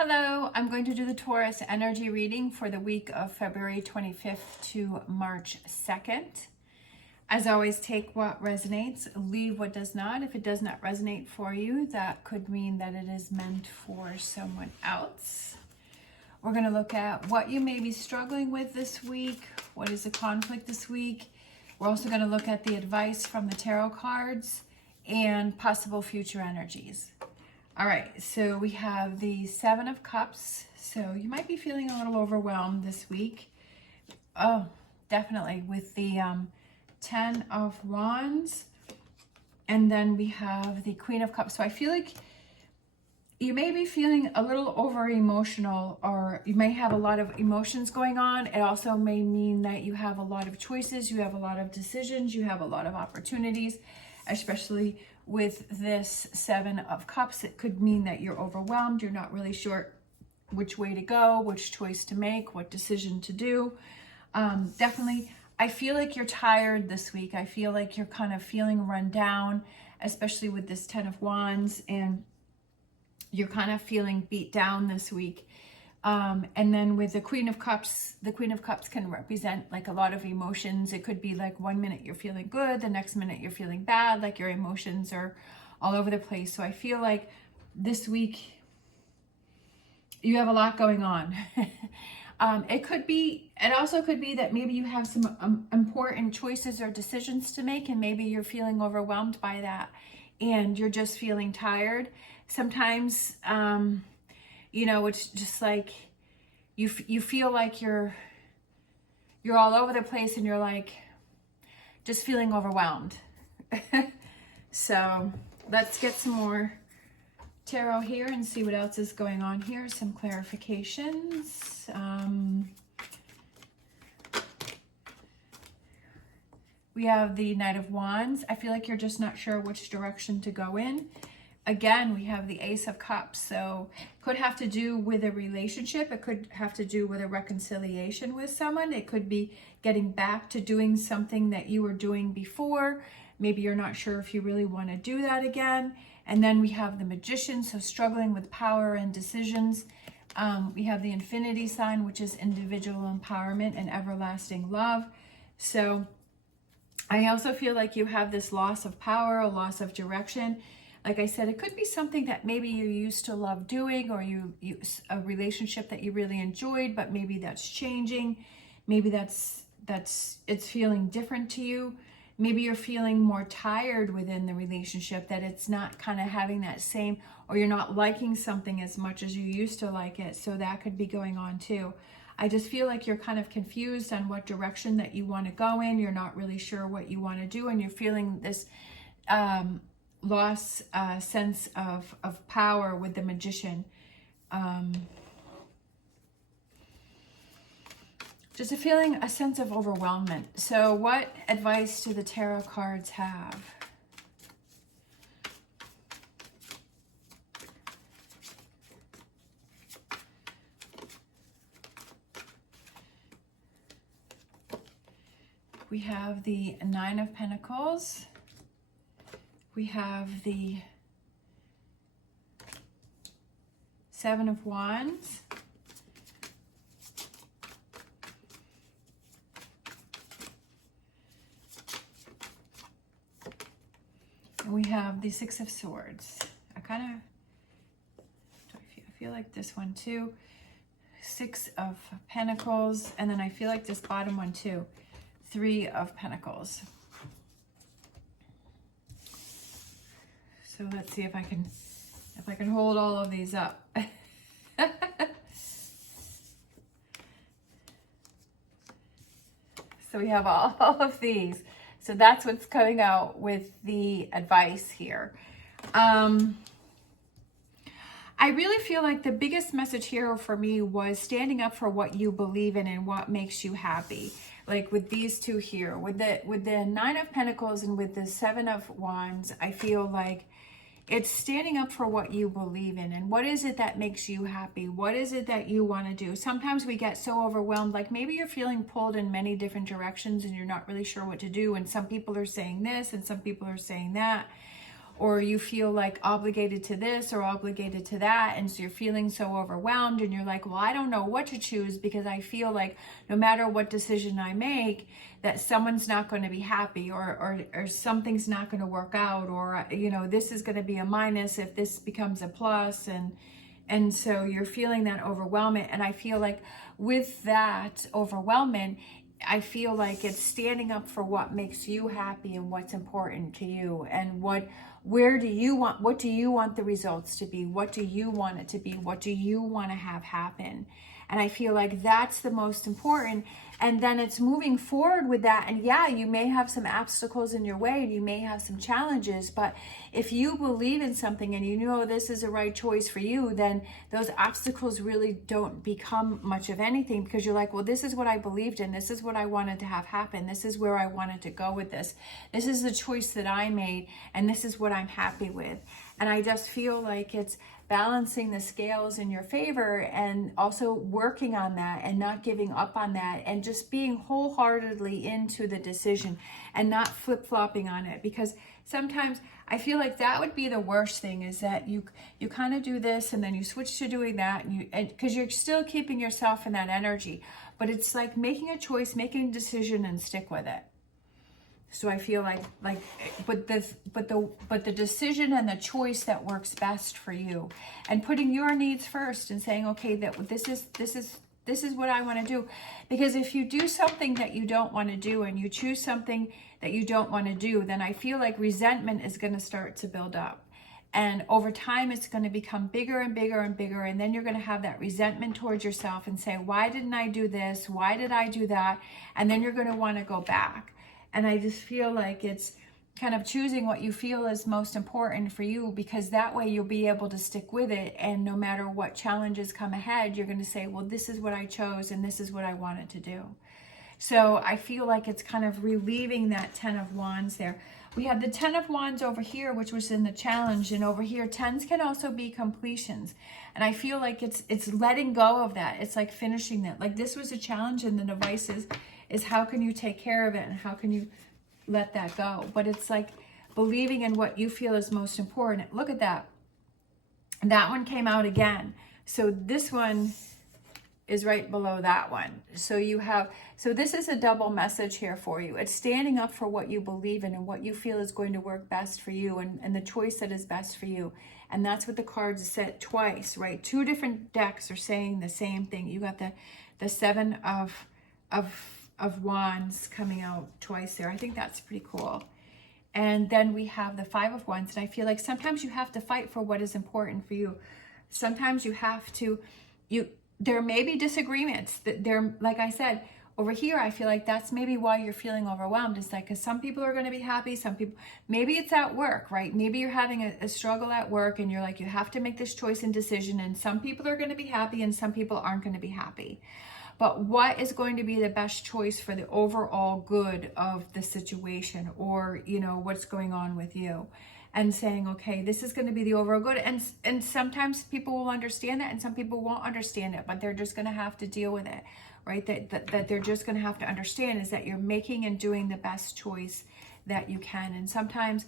Hello, I'm going to do the Taurus energy reading for the week of February 25th to March 2nd. As always, take what resonates, leave what does not. If it does not resonate for you, that could mean that it is meant for someone else. We're going to look at what you may be struggling with this week. What is the conflict this week? We're also going to look at the advice from the tarot cards and possible future energies. All right, so we have the Seven of Cups. So you might be feeling a little overwhelmed this week. Oh, definitely, with the Ten of Wands. And then we have the Queen of Cups. So I feel like you may be feeling a little over emotional, or you may have a lot of emotions going on. It also may mean that you have a lot of choices, you have a lot of decisions, you have a lot of opportunities, especially with this Seven of Cups. It could mean that you're overwhelmed. You're not really sure which way to go, which choice to make, what decision to do. Definitely, I feel like you're tired this week. I feel like you're kind of feeling run down, especially with this Ten of Wands, and you're kind of feeling beat down this week. And then with the Queen of Cups can represent like a lot of emotions. It could be like 1 minute you're feeling good, the next minute you're feeling bad, like your emotions are all over the place. So I feel like this week you have a lot going on. It also could be that maybe you have some important choices or decisions to make, and maybe you're feeling overwhelmed by that and you're just feeling tired. Sometimes, it's just like you feel like you're all over the place and you're like just feeling overwhelmed. So let's get some more tarot here and see what else is going on here. Some clarifications. We have the Knight of Wands. I feel like you're just not sure which direction to go in. Again, we have the Ace of Cups, so it could have to do with a relationship. It could have to do with a reconciliation with someone. It could be getting back to doing something that you were doing before. Maybe you're not sure if you really want to do that again. And then we have the Magician, so struggling with power and decisions. We have the Infinity sign, which is individual empowerment and everlasting love. So I also feel like you have this loss of power, a loss of direction. Like I said, it could be something that maybe you used to love doing, or a relationship that you really enjoyed, but maybe that's changing. Maybe it's feeling different to you. Maybe you're feeling more tired within the relationship, that it's not kind of having that same, or you're not liking something as much as you used to like it. So that could be going on too. I just feel like you're kind of confused on what direction that you want to go in. You're not really sure what you want to do, and you're feeling this loss sense of power with the Magician. Just a sense of overwhelmment. So what advice do the tarot cards have? We have the Nine of Pentacles. We have the Seven of Wands. And we have the Six of Swords. I feel like this one too. Six of Pentacles. And then I feel like this bottom one too. Three of Pentacles. So let's see if I can hold all of these up. So we have all of these. So that's what's coming out with the advice here. I really feel like the biggest message here for me was standing up for what you believe in and what makes you happy. Like with these two here, with the Nine of Pentacles and with the Seven of Wands, I feel like it's standing up for what you believe in, and what is it that makes you happy? What is it that you want to do? Sometimes we get so overwhelmed, like maybe you're feeling pulled in many different directions and you're not really sure what to do, and some people are saying this and some people are saying that. or you feel like obligated to this or obligated to that, and so you're feeling so overwhelmed, and you're like, well, I don't know what to choose, because I feel like no matter what decision I make, that someone's not going to be happy, or something's not going to work out, or this is going to be a minus if this becomes a plus, and so you're feeling that overwhelmment. And I feel like with that overwhelmment, I feel like it's standing up for what makes you happy and what's important to you, and what do you want the results to be? What do you want it to be? What do you want to have happen? And I feel like that's the most important. And then it's moving forward with that. And yeah, you may have some obstacles in your way, and you may have some challenges, but if you believe in something and you know this is the right choice for you, then those obstacles really don't become much of anything, because you're like, well, this is what I believed in. This is what I wanted to have happen. This is where I wanted to go with this. This is the choice that I made, and this is what I'm happy with. And I just feel like it's balancing the scales in your favor, and also working on that and not giving up on that, and just being wholeheartedly into the decision and not flip-flopping on it. Because sometimes I feel like that would be the worst thing, is that you kind of do this and then you switch to doing that, and because you're still keeping yourself in that energy. But it's like making a choice, making a decision, and stick with it. So I feel like but the decision and the choice that works best for you, and putting your needs first, and saying, okay, that this is what I want to do. Because if you do something that you don't want to do, and you choose something that you don't want to do, then I feel like resentment is going to start to build up. And over time, it's going to become bigger and bigger and bigger. And then you're going to have that resentment towards yourself and say, why didn't I do this? Why did I do that? And then you're going to want to go back. And I just feel like it's kind of choosing what you feel is most important for you, because that way you'll be able to stick with it. And no matter what challenges come ahead, you're going to say, well, this is what I chose, and this is what I wanted to do. So I feel like it's kind of relieving that 10 of Wands there. We have the 10 of Wands over here, which was in the challenge, and over here 10s can also be completions. And I feel like it's letting go of that. It's like finishing that. Like this was a challenge, and the device is how can you take care of it, and how can you let that go? But it's like believing in what you feel is most important. Look at that. That one came out again. So this one is right below that one. So this is a double message here for you. It's standing up for what you believe in and what you feel is going to work best for you, and the choice that is best for you. And that's what the cards said twice, right? Two different decks are saying the same thing. You got the 7 of Wands coming out twice there. I think that's pretty cool. And then we have the 5 of Wands, and I feel like sometimes you have to fight for what is important for you. Sometimes you have to, there may be disagreements. There, like I said, over here, I feel like that's maybe why you're feeling overwhelmed. It's like, because some people are going to be happy, some people, maybe it's at work, right? Maybe you're having a struggle at work, and you're like, you have to make this choice and decision, and some people are going to be happy and some people aren't going to be happy. But what is going to be the best choice for the overall good of the situation, or, what's going on with you? And saying, okay, this is going to be the overall good. And sometimes people will understand that, and some people won't understand it, but they're just going to have to deal with it, right? That they're just going to have to understand is that you're making and doing the best choice that you can. And sometimes,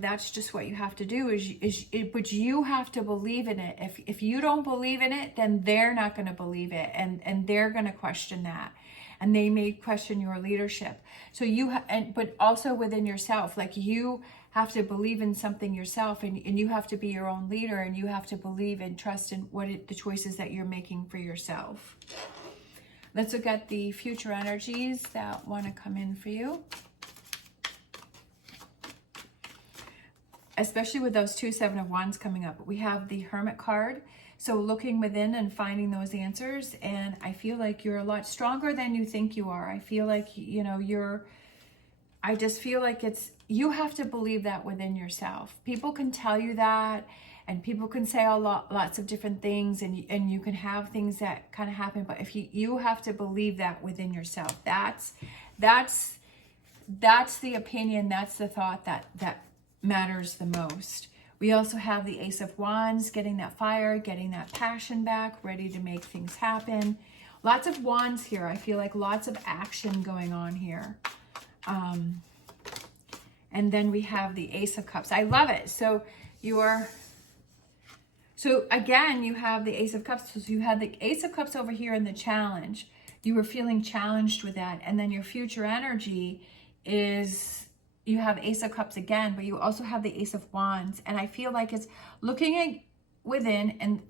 that's just what you have to do but you have to believe in it. If you don't believe in it, then they're not going to believe it, and they're going to question that, and they may question your leadership. So but also within yourself, like you have to believe in something yourself, and you have to be your own leader, and you have to believe and trust in the choices that you're making for yourself. Let's look at the future energies that want to come in for you. Especially with those 2 7 of Wands coming up. We have the Hermit card. So looking within and finding those answers. And I feel like you're a lot stronger than you think you are. I feel like, I just feel like you have to believe that within yourself. People can tell you that, and people can say lots of different things, and you can have things that kind of happen. But if you have to believe that within yourself, that's the opinion, that's the thought that matters the most. We also have the Ace of Wands, getting that fire, getting that passion back, ready to make things happen. Lots of wands here. I feel like lots of action going on here. And then we have the Ace of Cups. I love it. So again, you have the Ace of Cups. So you had the Ace of Cups over here in the challenge. You were feeling challenged with that. And then your future energy is, you have Ace of Cups again, but you also have the Ace of Wands. And I feel like it's looking at within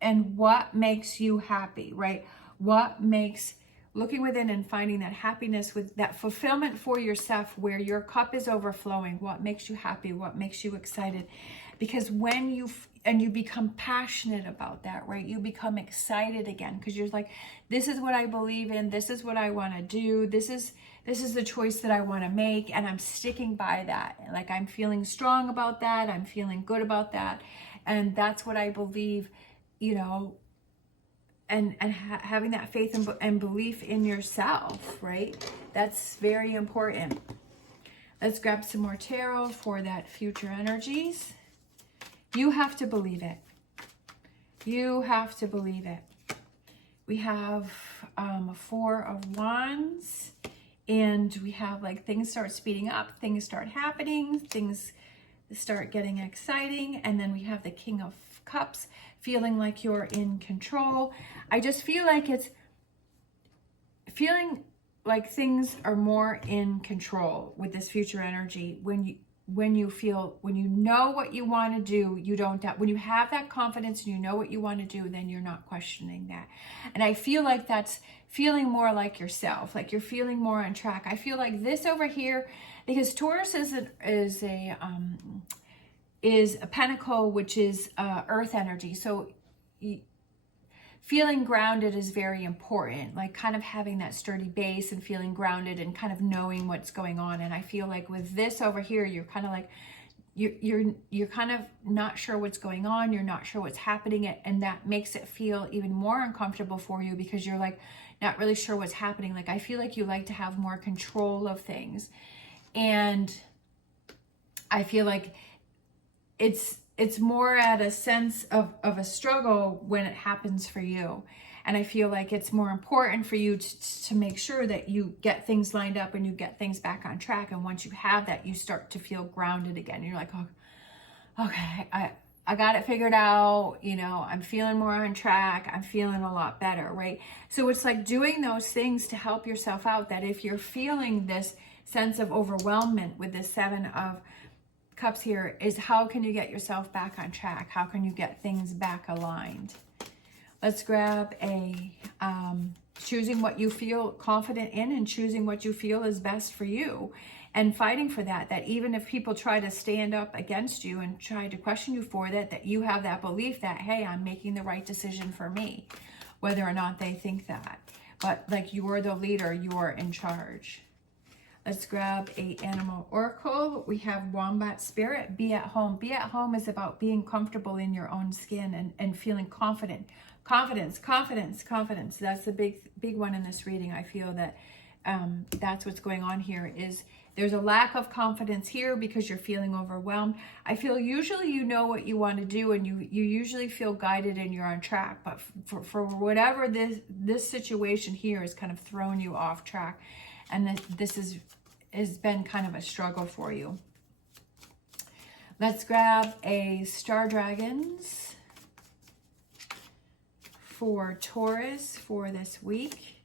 and what makes you happy, right? What makes, looking within and finding that happiness, with that fulfillment for yourself, where your cup is overflowing. What makes you happy? What makes you excited? Because when you become passionate about that, right? You become excited again, because you're like, this is what I believe in. This is what I want to do. This is the choice that I want to make, and I'm sticking by that. Like, I'm feeling strong about that. I'm feeling good about that, and that's what I believe, you know. And having that faith and belief in yourself, right? That's very important. Let's grab some more tarot for that future energies. You have to believe it. You have to believe it. We have a Four of Wands, and we have like things start speeding up, things start happening, things start getting exciting, and then we have the King of Cups, feeling like you're in control. I just feel like it's feeling like things are more in control with this future energy. When you know what you want to do, you don't doubt. When you have that confidence and you know what you want to do, then you're not questioning that. And I feel like that's feeling more like yourself, like you're feeling more on track. I feel like this over here, because Taurus is a pentacle, which is earth energy. So feeling grounded is very important, like kind of having that sturdy base and feeling grounded and kind of knowing what's going on. And I feel like with this over here, you're kind of like, you're kind of not sure what's going on. You're not sure what's happening. And that makes it feel even more uncomfortable for you, because you're like not really sure what's happening. Like, I feel like you like to have more control of things. And I feel like it's more at a sense of a struggle when it happens for you. And I feel like it's more important for you to make sure that you get things lined up and you get things back on track. And once you have that, you start to feel grounded again. You're like, oh, okay, I got it figured out. You know, I'm feeling more on track. I'm feeling a lot better, right? So it's like doing those things to help yourself out, that if you're feeling this sense of overwhelmment with the Seven of Cups here, is how can you get yourself back on track? How can you get things back aligned? Let's grab a choosing what you feel confident in and choosing what you feel is best for you, and fighting for that even if people try to stand up against you and try to question you for that you have that belief that, hey, I'm making the right decision for me, whether or not they think that. But like, you are the leader, you are in charge. Let's grab a animal oracle. We have Wombat Spirit. Be at home. Be at home is about being comfortable in your own skin and feeling confident. Confidence. That's the big one in this reading. I feel that that's what's going on here. Is there's a lack of confidence here because you're feeling overwhelmed. I feel usually you know what you want to do, and you usually feel guided and you're on track. But for whatever this situation here has kind of thrown you off track, and this has been kind of a struggle for you. Let's grab a Star Dragons for Taurus for this week.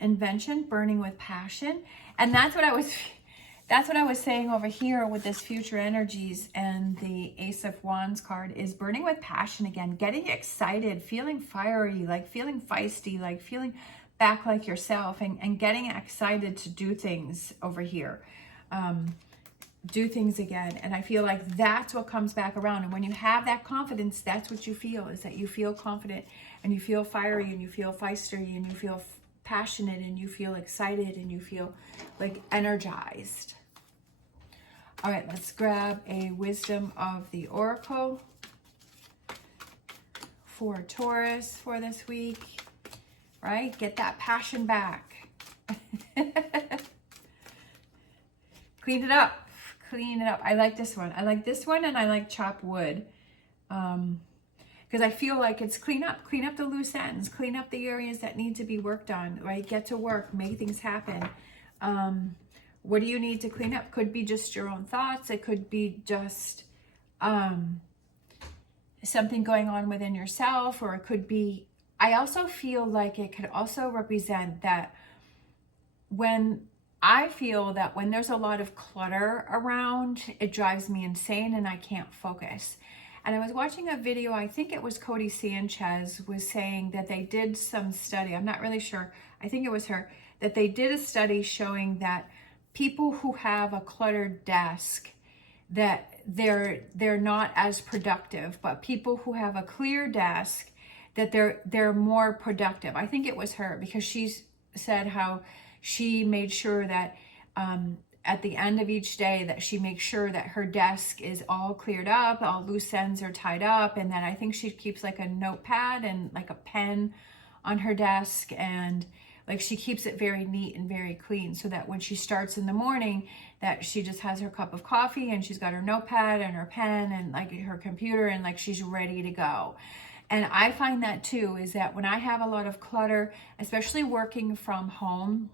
Invention, burning with passion. And that's what I was saying over here with this future energies and the Ace of Wands card, is burning with passion again, getting excited, feeling fiery, like feeling feisty, like feeling back like yourself, and getting excited to do things over here. Do things again. And I feel like that's what comes back around. And when you have that confidence, that's what you feel, is that you feel confident and you feel fiery and you feel feisty and you feel passionate and you feel excited and you feel like energized. All right, let's grab a Wisdom of the Oracle for Taurus for this week. Right? Get that passion back. Clean it up. Clean it up. I like this one. I like this one, and I like chop wood. Because I feel like it's clean up the loose ends, clean up the areas that need to be worked on, right? Get to work, make things happen. What do you need to clean up? Could be just your own thoughts. It could be just something going on within yourself, or it could be, I also feel like it could also represent that when there's a lot of clutter around, it drives me insane and I can't focus. And I was watching a video, I think it was Cody Sanchez was saying that they did some study, I'm not really sure, I think it was her, that they did a study showing that people who have a cluttered desk, that they're not as productive, but people who have a clear desk, that they're more productive. I think it was her, because she said how she made sure that at the end of each day that she makes sure that her desk is all cleared up, all loose ends are tied up, and that I think she keeps like a notepad and like a pen on her desk, and like she keeps it very neat and very clean, so that when she starts in the morning, that she just has her cup of coffee and she's got her notepad and her pen and like her computer, and like she's ready to go. And I find that too, is that when I have a lot of clutter, especially working from home,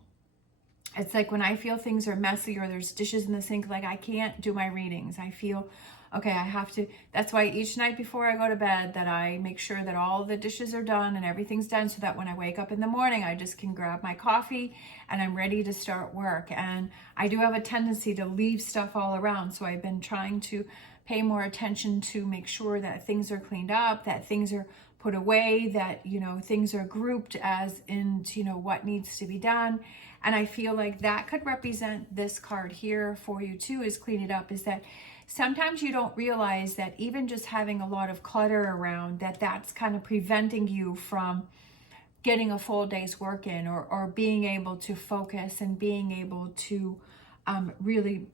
it's like when I feel things are messy or there's dishes in the sink, like I can't do my readings. I feel, okay, I have to, that's why each night before I go to bed that I make sure that all the dishes are done and everything's done, so that when I wake up in the morning, I just can grab my coffee and I'm ready to start work. And I do have a tendency to leave stuff all around. So I've been trying to pay more attention to make sure that things are cleaned up, that things are put away, that, you know, things are grouped as into, you know, what needs to be done. And I feel like that could represent this card here for you too, is clean it up, is that sometimes you don't realize that even just having a lot of clutter around, that's kind of preventing you from getting a full day's work in, or being able to focus and being able to really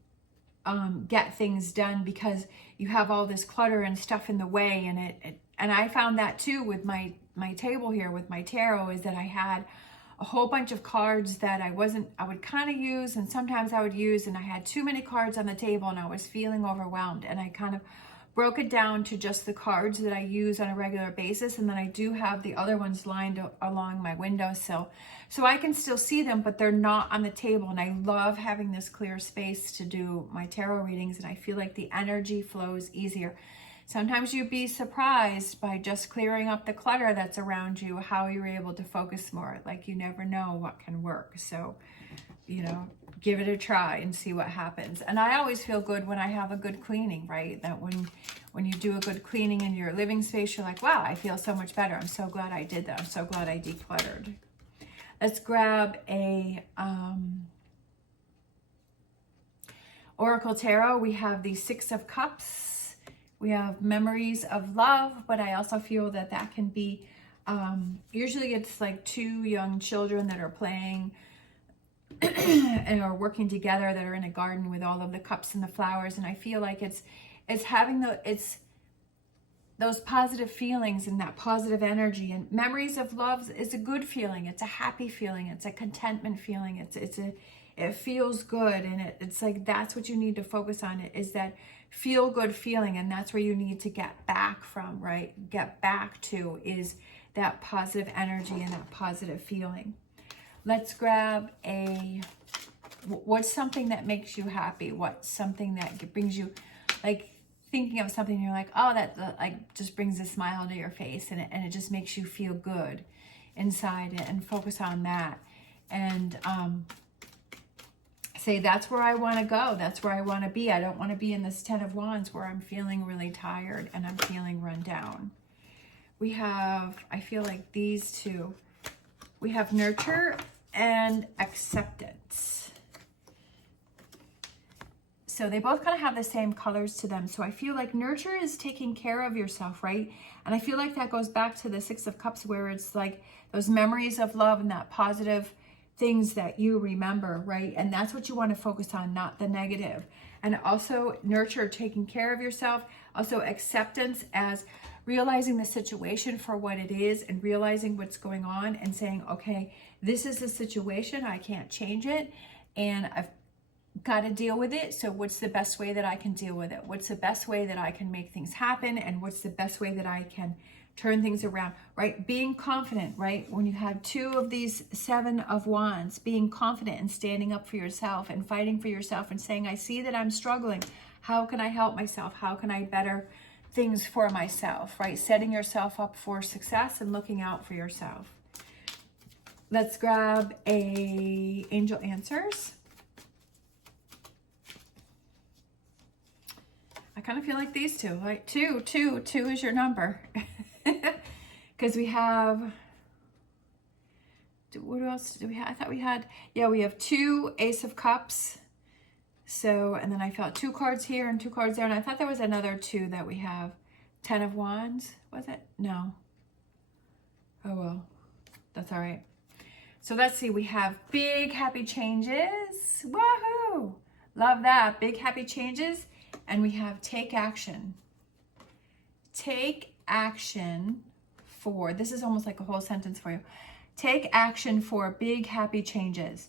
get things done, because you have all this clutter and stuff in the way. And I found that too with my table here with my tarot, is that I had a whole bunch of cards that I would kind of use, and sometimes I would use, and I had too many cards on the table and I was feeling overwhelmed. And I kind of broke it down to just the cards that I use on a regular basis. And then I do have the other ones lined along my windowsill, so I can still see them, but they're not on the table. And I love having this clear space to do my tarot readings, and I feel like the energy flows easier. Sometimes you'd be surprised by just clearing up the clutter that's around you, how you're able to focus more. Like, you never know what can work. So, you know, give it a try and see what happens. And I always feel good when I have a good cleaning, right? That when you do a good cleaning in your living space, you're like, wow, I feel so much better. I'm so glad I did that. I'm so glad I decluttered. Let's grab a Oracle Tarot. We have the Six of Cups. We have memories of love, but I also feel that that can be, usually it's like two young children that are playing and are working together, that are in a garden with all of the cups and the flowers. And I feel like it's having those positive feelings and that positive energy. And memories of love is a good feeling. It's a happy feeling. It's a contentment feeling. It feels good. And it's like, that's what you need to focus on, is that feel good feeling. And that's where you need to get back from, right? Get back to, is that positive energy and that positive feeling. Let's grab what's something that makes you happy? What's something that brings you, like, thinking of something, you're like, oh, that like just brings a smile to your face, and it just makes you feel good inside, and focus on that. And say, that's where I want to go. That's where I want to be. I don't want to be in this 10 of Wands where I'm feeling really tired and I'm feeling run down. We have, I feel like these two, we have nurture and acceptance. So they both kind of have the same colors to them. So I feel like nurture is taking care of yourself, right? And I feel like that goes back to the Six of Cups, where it's like those memories of love and that positive things that you remember, right? And that's what you want to focus on, not the negative. And also nurture, taking care of yourself. Also acceptance, as realizing the situation for what it is and realizing what's going on and saying, okay, this is the situation. I can't change it. And I've got to deal with it. So what's the best way that I can deal with it? What's the best way that I can make things happen? And what's the best way that I can turn things around, right? Being confident, right? When you have 2 of these 7 of Wands, being confident and standing up for yourself and fighting for yourself and saying, I see that I'm struggling. How can I help myself? How can I better things for myself, right? Setting yourself up for success and looking out for yourself. Let's grab a angel answers. I kind of feel like these two, like two is your number. Because we have, what else do we have? I thought we had, yeah, we have 2 Ace of Cups. So, and then I felt 2 cards here and 2 cards there. And I thought there was another 2 that we have. 10 of Wands, was it? No. Oh, well, that's all right. So let's see, we have big happy changes. Woohoo! Love that, big happy changes. And we have take action. Take action for, this is almost like a whole sentence for you. Take action for big happy changes.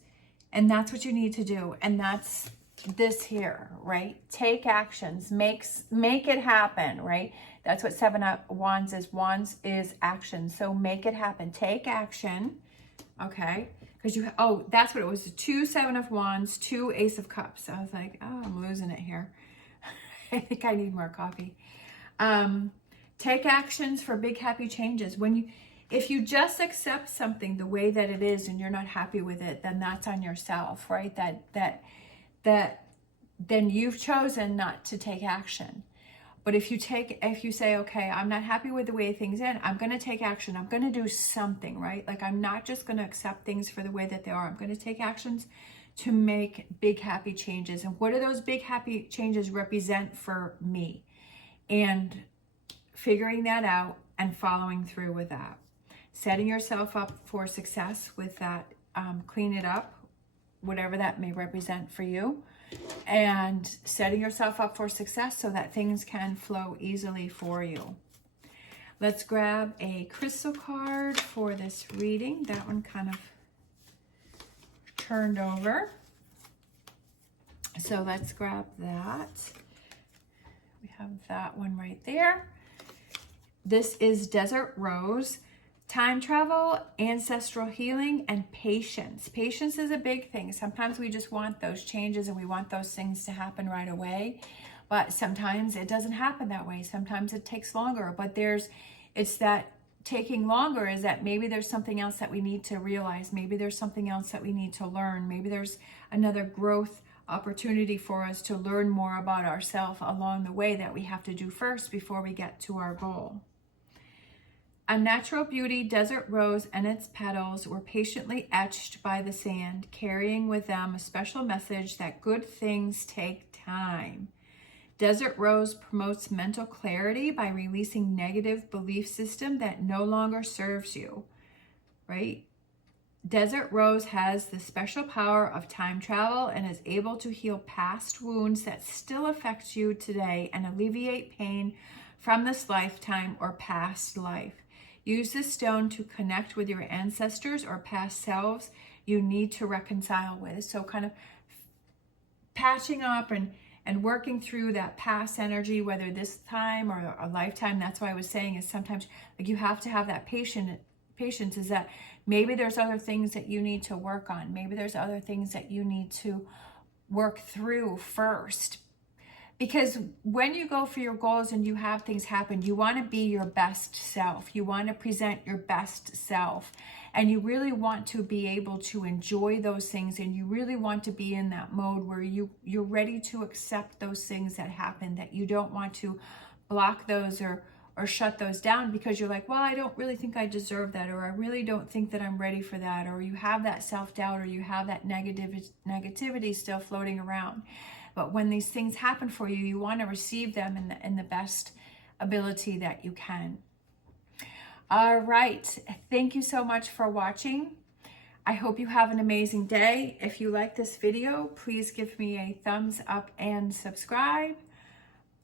And that's what you need to do. And that's this here, right? Take actions, make it happen, right? That's what 7 of Wands is. Wands is action. So make it happen. Take action. Okay, because you, oh, that's what it was. 2 7 of Wands, 2 Ace of Cups. I was like, oh, I'm losing it here. I think I need more coffee. Take actions for big happy changes. If you just accept something the way that it is and you're not happy with it, then that's on yourself, right? Then you've chosen not to take action. But if you say, okay, I'm not happy with the way things are, I'm going to take action. I'm going to do something, right? Like, I'm not just going to accept things for the way that they are. I'm going to take actions to make big happy changes. And what do those big happy changes represent for me? And figuring that out and following through with that. Setting yourself up for success with that. Clean it up, whatever that may represent for you. And setting yourself up for success so that things can flow easily for you. Let's grab a crystal card for this reading. That one kind of turned over. So let's grab that. We have that one right there. This is Desert Rose. Time travel, ancestral healing, and patience. Patience is a big thing. Sometimes we just want those changes and we want those things to happen right away. But sometimes it doesn't happen that way. Sometimes it takes longer. But it's that taking longer is that maybe there's something else that we need to realize. Maybe there's something else that we need to learn. Maybe there's another growth opportunity for us to learn more about ourselves along the way that we have to do first before we get to our goal. A natural beauty, desert rose and its petals were patiently etched by the sand, carrying with them a special message that good things take time. Desert rose promotes mental clarity by releasing negative belief system that no longer serves you, right? Desert rose has the special power of time travel and is able to heal past wounds that still affect you today and alleviate pain from this lifetime or past life. Use this stone to connect with your ancestors or past selves you need to reconcile with. So kind of patching up and working through that past energy, whether this time or a lifetime. That's why I was saying is sometimes like you have to have that patience is that maybe there's other things that you need to work on. Maybe there's other things that you need to work through first. Because when you go for your goals and you have things happen, you want to be your best self. You want to present your best self. And you really want to be able to enjoy those things. And you really want to be in that mode where you're ready to accept those things that happen, that you don't want to block those or shut those down because you're like, well, I don't really think I deserve that, or I really don't think that I'm ready for that, or you have that self-doubt, or you have that negativity still floating around. But when these things happen for you, you want to receive them in the best ability that you can. All right. Thank you so much for watching. I hope you have an amazing day. If you like this video, please give me a thumbs up and subscribe.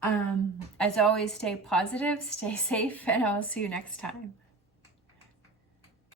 As always, stay positive, stay safe, and I'll see you next time.